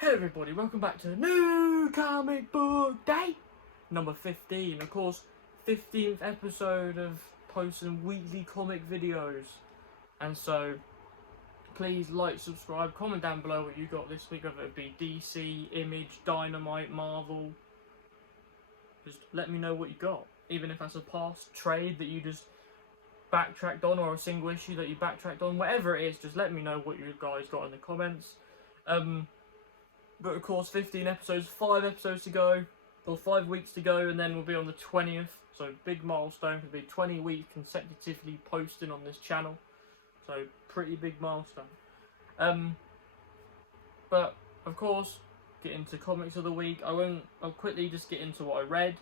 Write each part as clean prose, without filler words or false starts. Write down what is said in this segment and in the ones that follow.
Hello everybody, welcome back to the new comic book day, number 15. Of course, 15th episode of posting weekly comic videos. And so, please like, subscribe, comment down below what you got this week, whether it be DC, Image, Dynamite, Marvel. Just let me know what you got. Even if that's a past trade that you just backtracked on, or a single issue that you backtracked on, whatever it is, just let me know what you guys got in the comments. But of course, 15 episodes, 5 episodes to go, or 5 weeks to go, and then we'll be on the 20th. So big milestone, it'll be 20 weeks consecutively posting on this channel. So pretty big milestone. But of course, get into comics of the week. I'll quickly just get into what I read,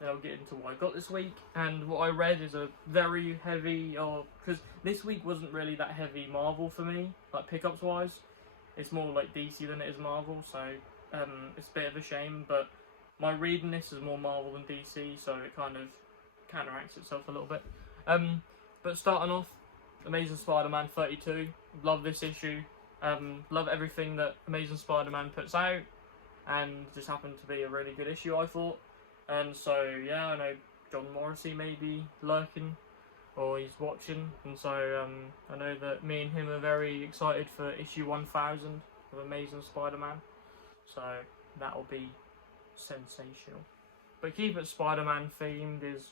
then I'll get into what I got this week. And what I read is a very heavy, because this week wasn't really that heavy Marvel for me, like pickups wise. It's more like DC than it is Marvel, so it's a bit of a shame, but my reading this is more Marvel than DC, so it kind of counteracts itself a little bit. But starting off, Amazing Spider-Man 32, love this issue, love everything that Amazing Spider-Man puts out, and just happened to be a really good issue, I thought. And so, yeah, I know John Morrissey may be lurking, or he's watching, and so I know that me and him are very excited for issue 1000 of Amazing Spider-Man, so that'll be sensational. But keep it Spider-Man themed is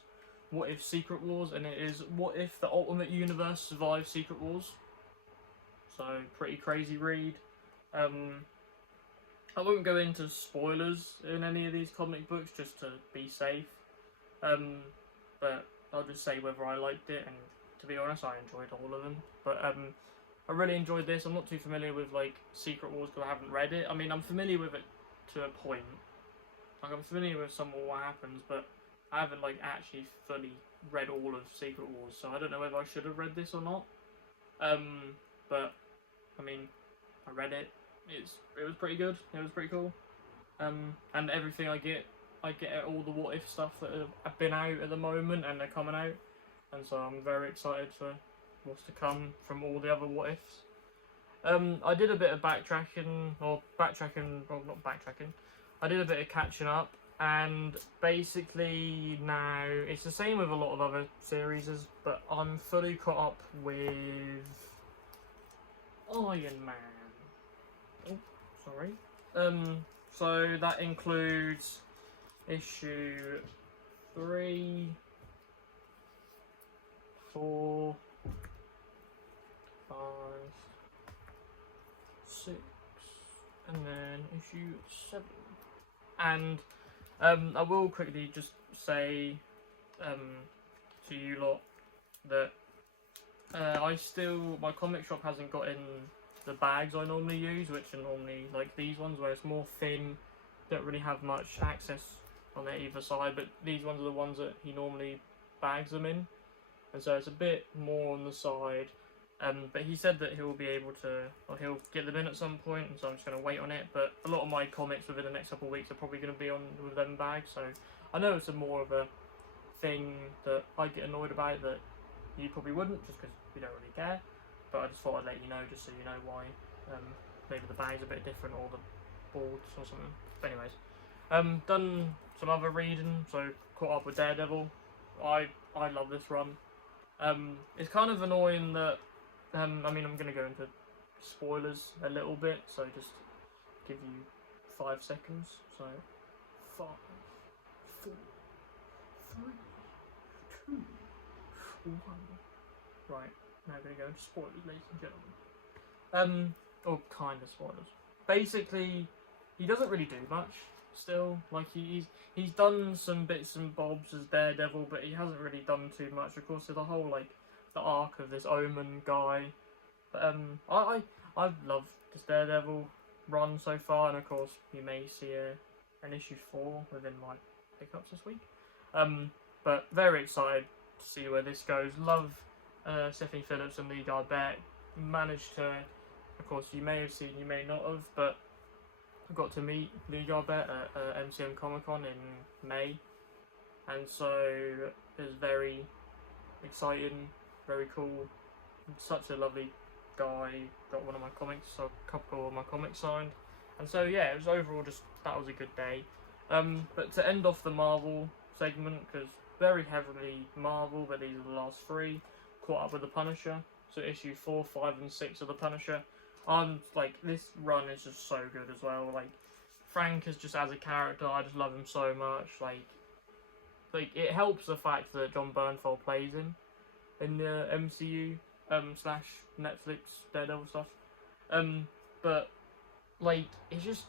What If Secret Wars, and it is what if the Ultimate Universe survives Secret Wars. So pretty crazy read. I won't go into spoilers in any of these comic books just to be safe, but I'll just say whether I liked it, and to be honest, I enjoyed all of them. But I really enjoyed this. I'm not too familiar with like Secret Wars because I haven't read it. I mean, I'm familiar with it to a point. Like, I'm familiar with some of what happens, but I haven't like actually fully read all of Secret Wars, so I don't know whether I should have read this or not. But I mean, I read it. It was pretty good. It was pretty cool. And everything I get all the what if stuff that have been out at the moment, and they're coming out, and so I'm very excited for what's to come from all the other what ifs. I did a bit of backtracking, well, not backtracking. I did a bit of catching up, and basically now it's the same with a lot of other series, but I'm fully caught up with Iron Man. Oh, sorry. So that includes issue 3, 4, 5, 6, and then issue 7. And I will quickly just say to you lot that my comic shop hasn't got in the bags I normally use, which are normally like these ones where it's more thin, don't really have much access on either side, but these ones are the ones that he normally bags them in, and so it's a bit more on the side. But he said that he'll be able to, or he'll get them in at some point, and so I'm just going to wait on it. But a lot of my comics within the next couple of weeks are probably going to be on with them bags, so I know it's a more of a thing that I get annoyed about that you probably wouldn't, just because you don't really care. But I just thought I'd let you know, just so you know why. Maybe the bag's a bit different, or the boards or something. But anyways, done some other reading, so caught up with Daredevil. I love this run. It's kind of annoying that, I mean, I'm going to go into spoilers a little bit, so just give you 5 seconds. So 5, 4, 3, 2, 1. Right. Now we're going to go into spoilers, ladies and gentlemen. Or kind of spoilers. Basically, he doesn't really do much still. Like, he's done some bits and bobs as Daredevil, but he hasn't really done too much. Of course, there's the whole, like, the arc of this Omen guy. But, I've loved this Daredevil run so far, and of course, you may see an issue 4 within my pickups this week. But very excited to see where this goes. Love Stephanie Phillips and Lee Garbett. Managed to, of course, you may have seen, you may not have, but I got to meet Lee Garbett at MCM Comic Con in May, and so it was very exciting, very cool. Such a lovely guy. Got one of my comics, so a couple of my comics signed, And so yeah, it was overall just, that was a good day. But to end off the Marvel segment, because very heavily Marvel, but these are the last three, caught up with the Punisher. So issue 4, 5, and 6 of the Punisher. Like, this run is just so good as well. Like, Frank is just, as a character, I just love him so much. Like it helps the fact that Jon Bernthal plays in the MCU slash Netflix Daredevil stuff. But like, it's just,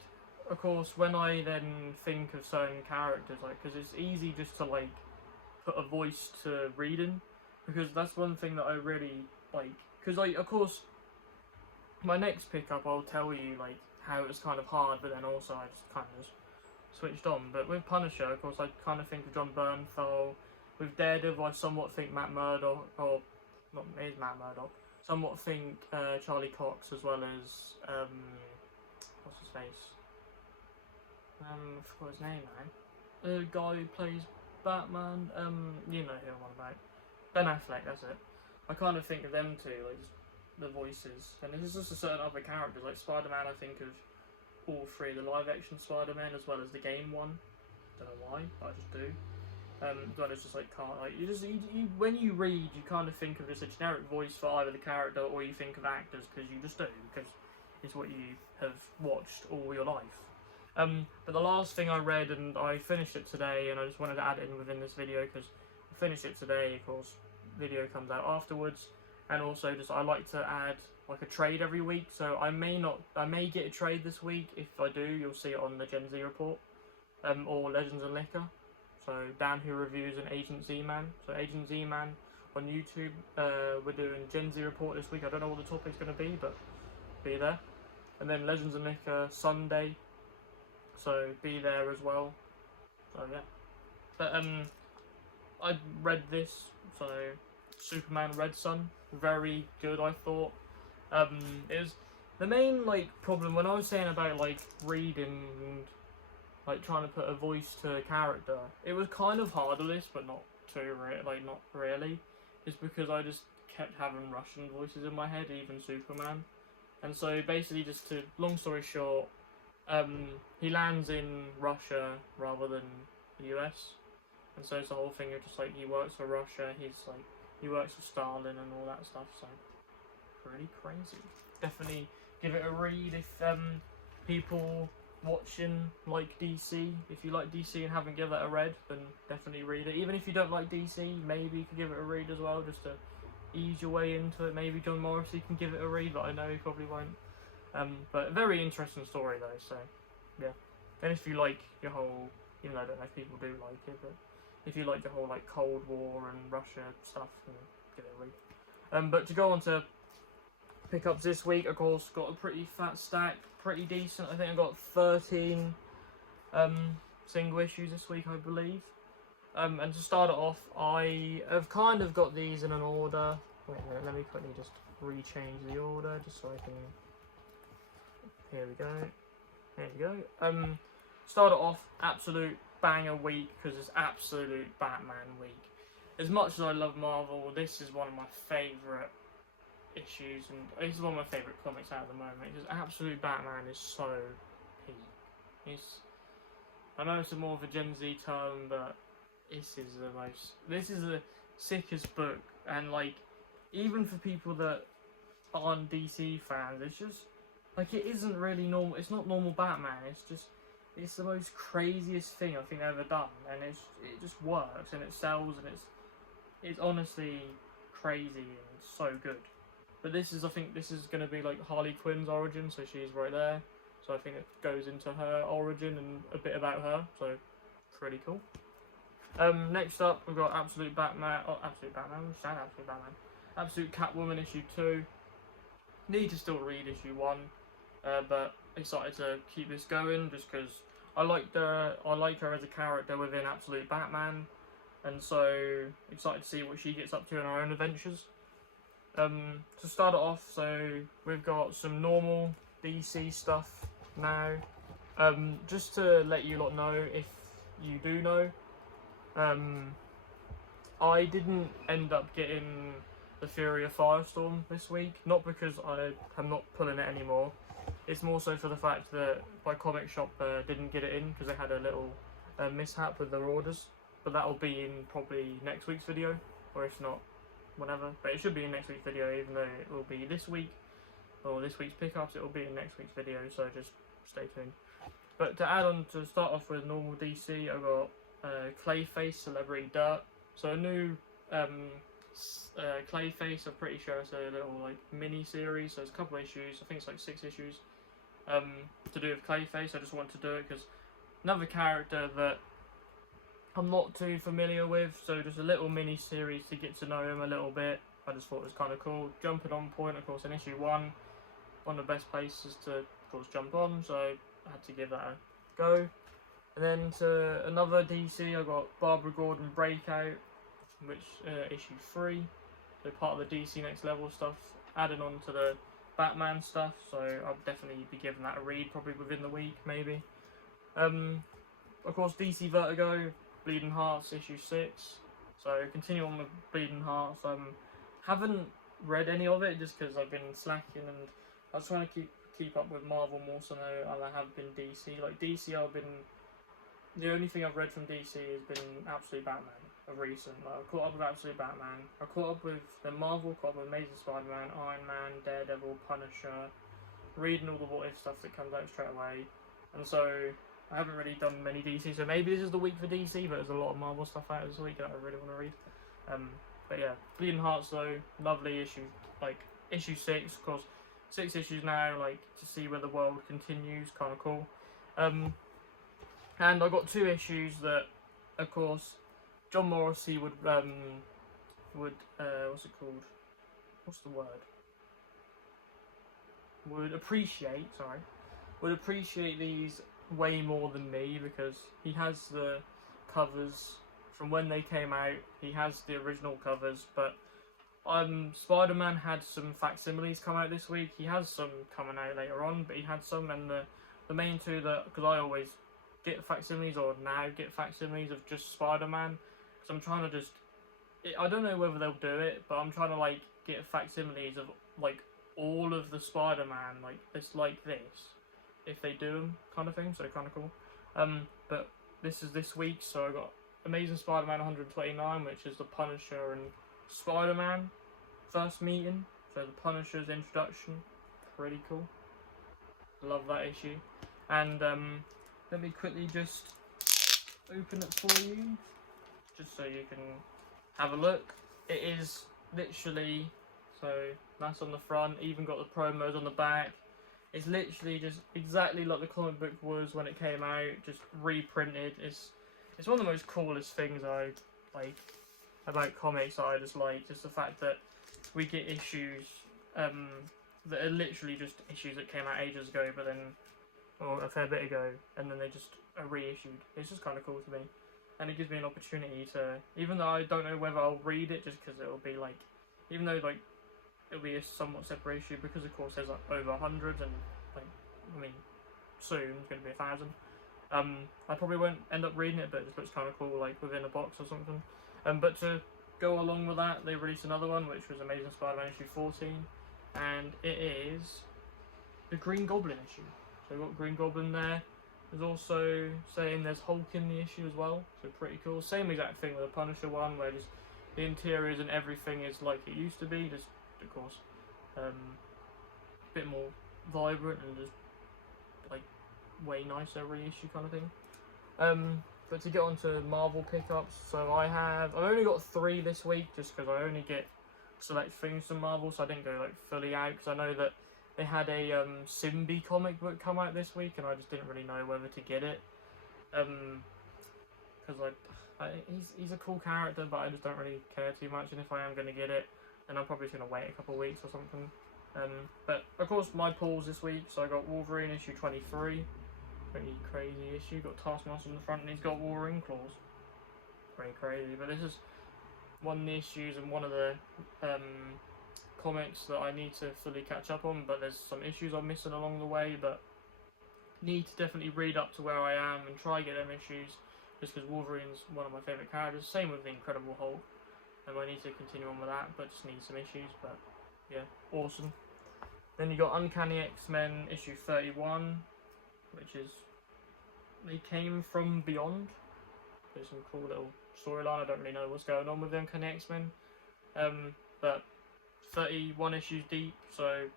of course, when I then think of certain characters, like, because it's easy just to like put a voice to reading, because that's one thing that I really like. Because like, of course, my next pickup I'll tell you like how it was kind of hard, but then also I just kind of switched on. But with Punisher, of course, I kind of think of Jon Bernthal. With Daredevil, I somewhat think Matt Murdock, or not, it is Matt Murdock. Somewhat think Charlie Cox, as well as what's his face? I forgot his name now. The guy who plays Batman. You know who I'm on about. Ben Affleck. That's it. I kind of think of them two, like just the voices, and there's just a certain other characters like Spider-Man. I think of all three of the live-action Spider-Man as well as the game one. Don't know why, but I just do. But it's just like you when you read, you kind of think of just a generic voice for either the character, or you think of actors, because you just do, because it's what you have watched all your life. But the last thing I read, and I finished it today, and I just wanted to add it in within this video because I finished it today. Of course, video comes out afterwards, and also just I like to add like a trade every week. So I may get a trade this week. If I do, you'll see it on the Gen Z report, or Legends and Liquor. So Dan who reviews an Agent Z-Man. So Agent Z-Man on YouTube. We're doing Gen Z report this week. I don't know what the topic's going to be, but be there. And then Legends and Liquor Sunday. So be there as well. So yeah. But I read this. So Superman Red Sun, very good, I thought. It was the main like problem when I was saying about like reading and like trying to put a voice to a character. It was kind of hard with this, but not not really. It's because I just kept having Russian voices in my head, even Superman. And so basically, just to long story short, he lands in Russia rather than the US, and so it's the whole thing of just like he works for Russia. He works for Stalin and all that stuff. So pretty crazy. Definitely give it a read if people watching like DC. If you like DC and haven't given that a read, then definitely read it. Even if you don't like DC, maybe you can give it a read as well, just to ease your way into it. Maybe John Morrissey can give it a read, but I know he probably won't. But a very interesting story though, so yeah. And if you like your whole, even though I don't know if people do like it, but if you like the whole like Cold War and Russia stuff, then give it a read. But to go on to pickups this week, of course, got a pretty fat stack, pretty decent. I think I got 13 single issues this week, I believe. And to start it off, I have kind of got these in an order. Wait a minute, let me quickly just rechange the order, just so I can... Here we go. There we go. Start it off, absolute banger week, because it's absolute Batman week. As much as I love Marvel, this is one of my favourite issues, and this is one of my favourite comics out at the moment. Because absolute Batman is so peak. I know it's more of a Gen Z term, but this is the sickest book, and like, even for people that aren't DC fans, it's just like, it isn't really normal. It's not normal Batman. It's the most craziest thing I think I've ever done, and it just works, and it sells, and it's honestly crazy and so good. But I think this is going to be like Harley Quinn's origin, so she's right there. So I think it goes into her origin and a bit about her, so pretty cool. Next up, we've got Absolute Batman. Oh, Absolute Batman. Absolute Batman. Absolute Catwoman issue 2. Need to still read issue 1, but excited to keep this going just because I like her as a character within Absolute Batman, and so excited to see what she gets up to in her own adventures. To start it off, so we've got some normal DC stuff now. Just to let you lot know, if you do know, I didn't end up getting the Fury of Firestorm this week, not because I am not pulling it anymore, It's more so for the fact that my comic shop didn't get it in because they had a little mishap with their orders. But that'll be in probably next week's video, or if not, whatever. But it should be in next week's video, even though it will be this week, or this week's pickups, it will be in next week's video, so just stay tuned. But to add on, to start off with normal DC, I've got Clayface Celebrity Dirt. So a new Clayface, I'm pretty sure it's a little like mini series, so it's a couple of issues, I think it's like 6 issues, to do with Clayface. I just wanted to do it because another character that I'm not too familiar with, so just a little mini series to get to know him a little bit. I just thought it was kind of cool. Jumping on point, of course, in issue 1, one of the best places to, of course, jump on, so I had to give that a go. And then to another DC, I got Barbara Gordon Breakout, which issue 3, so part of the DC Next Level stuff, adding on to the Batman stuff, so I'll definitely be giving that a read, probably within the week, maybe. Of course, DC Vertigo, Bleeding Hearts issue 6, so continue on with Bleeding Hearts. Haven't read any of it just because I've been slacking, and I was trying to keep up with Marvel more so than I have been DC. Like DC, the only thing I've read from DC has been Absolute Batman of recent. Like, I caught up with Absolute Batman, I caught up with the Marvel, caught up with Amazing Spider-Man, Iron Man, Daredevil, Punisher, reading all the what if stuff that comes out straight away, and so I haven't really done many DC, so maybe this is the week for DC, but there's a lot of Marvel stuff out this week that I really want to read. But yeah, Bleeding Hearts though, lovely issue, like issue 6, of course, 6 issues now, like to see where the world continues, kind of cool. And I got 2 issues that, of course, John Morrissey would what's it called? What's the word? Would appreciate these way more than me, because he has the covers from when they came out, he has the original covers, but Spider-Man had some facsimiles come out this week. He has some coming out later on, but he had some, and the main 2 that, because I always get facsimiles, or now get facsimiles of just Spider-Man, because I'm trying to just, I don't know whether they'll do it, but I'm trying to like get facsimiles of like all of the Spider-Man, like this, if they do them, kind of thing, so kind of cool. But this is this week, so I got Amazing Spider-Man 129, which is the Punisher and Spider-Man first meeting, so the Punisher's introduction, pretty cool. Love that issue. And let me quickly just open it for you, just so you can have a look. It is literally, so that's on the front, even got the promos on the back. It's literally just exactly like the comic book was when it came out, just reprinted. It's one of the most coolest things I like about comics. I just like just the fact that we get issues that are literally just issues that came out ages ago, but then, or a fair bit ago, and then they just are reissued. It's just kind of cool to me, and it gives me an opportunity to, even though I don't know whether I'll read it, just because it'll be like, even though like it'll be a somewhat separate issue, because of course there's like over 100, and like, I mean, soon it's going to be 1,000. I probably won't end up reading it, but it just looks kind of cool, like within a box or something. But to go along with that, they released another one, which was Amazing Spider-Man issue 14, and it is the Green Goblin issue. So we've got Green Goblin there. There's also saying there's Hulk in the issue as well, so pretty cool. Same exact thing with the Punisher one, where just the interiors and everything is like it used to be, just of course a bit more vibrant and just like way nicer reissue kind of thing. But to get on to Marvel pickups, so I've only got 3 this week, just because I only get select things from Marvel, so I didn't go like fully out, because I know that they had a Symbi comic book come out this week, and I just didn't really know whether to get it, because he's a cool character, but I just don't really care too much, and if I am going to get it, then I'm probably just going to wait a couple of weeks or something. But of course my pulls this week, so I got Wolverine issue 23, pretty crazy issue, got Taskmaster on the front and he's got Wolverine claws, pretty crazy. But this is one of the issues and one of the comics that I need to fully catch up on, but there's some issues I'm missing along the way, but need to definitely read up to where I am and try get them issues, just because Wolverine's one of my favourite characters. Same with the Incredible Hulk, and I need to continue on with that, but just need some issues. But yeah, awesome. Then you got Uncanny X-Men issue 31, which is They Came From Beyond. There's some cool little storyline. I don't really know what's going on with the Uncanny X-Men, but 31 issues deep, so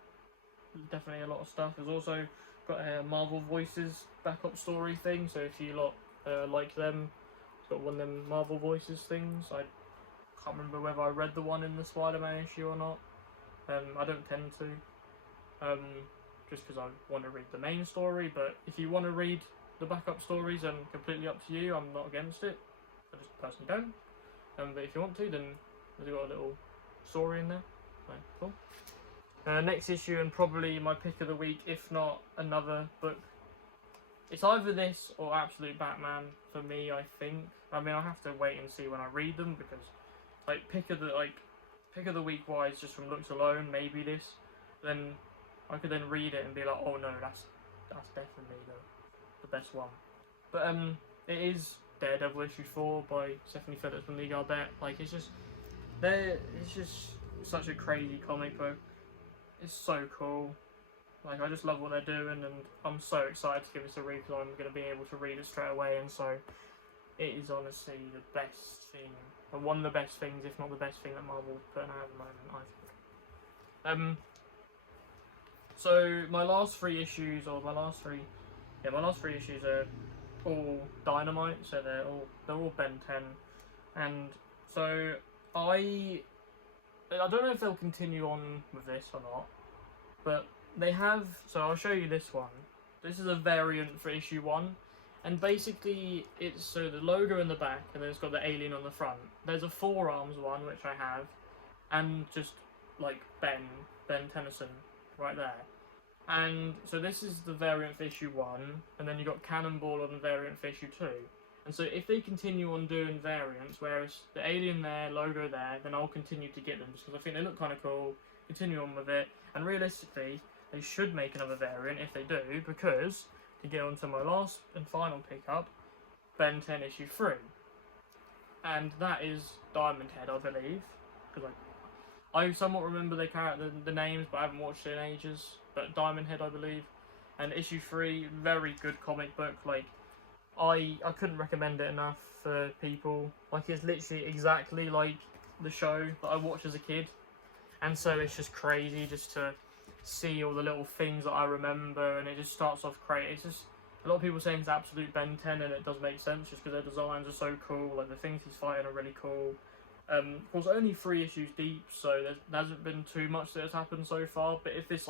definitely a lot of stuff. There's also got a Marvel Voices backup story thing, so if you lot like them, it's got one of them Marvel Voices things. I can't remember whether I read the one in the Spider-Man issue or not. I don't tend to, just because I want to read the main story, but if you want to read the backup stories, then completely up to you. I'm not against it. I just personally don't. But if you want to, then they've got a little story in there. Right, cool. Next issue, and probably my pick of the week, if not another book. It's either this or Absolute Batman for me, I think. I mean, I'll have to wait and see when I read them, because pick of the week wise, just from looks alone, maybe this. Then I could then read it and be like, oh no, that's definitely the best one. But it is Daredevil issue 4 by Stephanie Phillips and Lee Gardette. It's just such a crazy comic book. It's so cool. I just love what they're doing, and I'm so excited to give this a read, because I'm going to be able to read it straight away. And so it is honestly the best thing, and one of the best things, if not the best thing, that Marvel's putting out at the moment, I think. So my last three issues are all Dynamite, so they're all Ben 10, and so I don't know if they'll continue on with this or not, but they have. So I'll show you this one. This is a variant for issue 1, and basically it's so the logo in the back, and then it's got the alien on the front. There's a forearms one, which I have, and just Ben Tennyson right there. And so this is the variant for issue 1, and then you got Cannonball on the variant for issue 2. And so if they continue on doing variants, whereas the alien there, logo there, then I'll continue to get them, just because I think they look kind of cool, continue on with it, and realistically, they should make another variant if they do, because, to get on to my last and final pickup, Ben 10 issue 3. And that is Diamond Head, I believe, because I somewhat remember the names, but I haven't watched it in ages. But Diamond Head, I believe, and issue 3, very good comic book. I couldn't recommend it enough for people. It's literally exactly like the show that I watched as a kid, and so it's just crazy just to see all the little things that I remember, and it just starts off crazy. It's just a lot of people saying it's absolute Ben 10, and it does make sense just because their designs are so cool. The things he's fighting are really cool. Of course, only 3 issues deep, so there hasn't been too much that has happened so far. But if this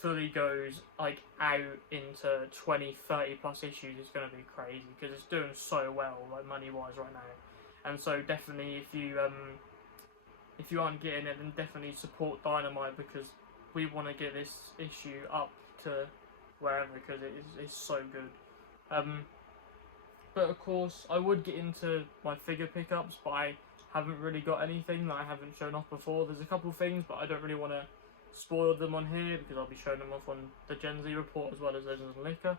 fully goes out into 20, 30 plus issues, it's going to be crazy, because it's doing so well money wise right now. And so definitely, if you aren't getting it, then definitely support Dynamite, because we want to get this issue up to wherever, because it's so good. But of course, I would get into my figure pickups, but I haven't really got anything that I haven't shown off before. There's a couple things, but I don't really want to spoil them on here, because I'll be showing them off on the Gen Z report as well as Legends and Liquor.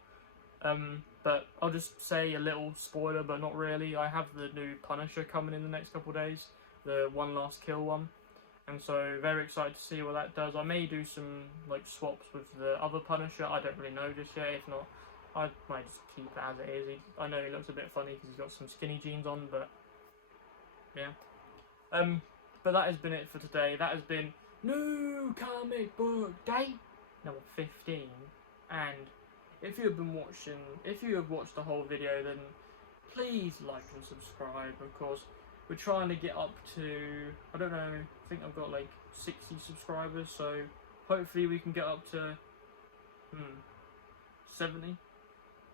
But I'll just say a little spoiler, but not really. I have the new Punisher coming in the next couple of days, the One Last Kill one, and so very excited to see what that does. I may do some swaps with the other Punisher. I don't really know just yet. If not, I might just keep it as it is. I know he looks a bit funny because he's got some skinny jeans on, but yeah. But that has been it for today. That has been New Comic Book Day number 15. And if you have watched the whole video, then please like and subscribe. Of course, we're trying to get up to, I don't know, I think I've got 60 subscribers, so hopefully we can get up to 70.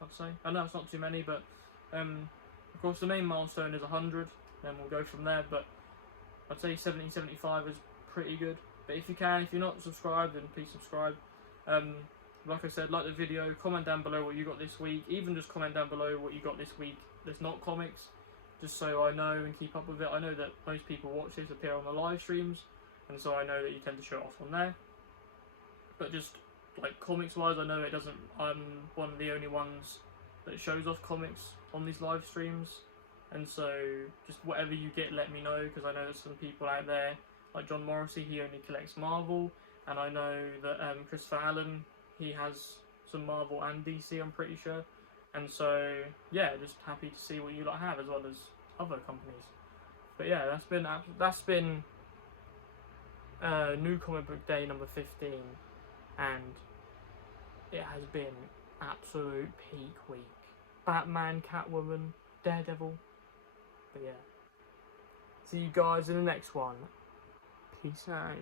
I'd say. I know it's not too many, but of course the main milestone is 100, then we'll go from there, but I'd say 70, 75 is pretty good. But if you're not subscribed, then please subscribe. Like I said, like the video, comment down below what you got this week, even just comment down below what you got this week that's not comics, just so I know and keep up with it. I know that most people watch this appear on the live streams, and so I know that you tend to show it off on there. But just comics wise, I know it doesn't. I'm one of the only ones that shows off comics on these live streams, and so just whatever you get, let me know, because I know there's some people out there like John Morrissey. He only collects Marvel, and I know that Christopher Allen, he has some Marvel and DC, I'm pretty sure, and so yeah, just happy to see what you lot have as well as other companies. But yeah, that's been New Comic Book Day number 15, and it has been absolute peak week. Batman, Catwoman, Daredevil. But yeah, see you guys in the next one. Peace out.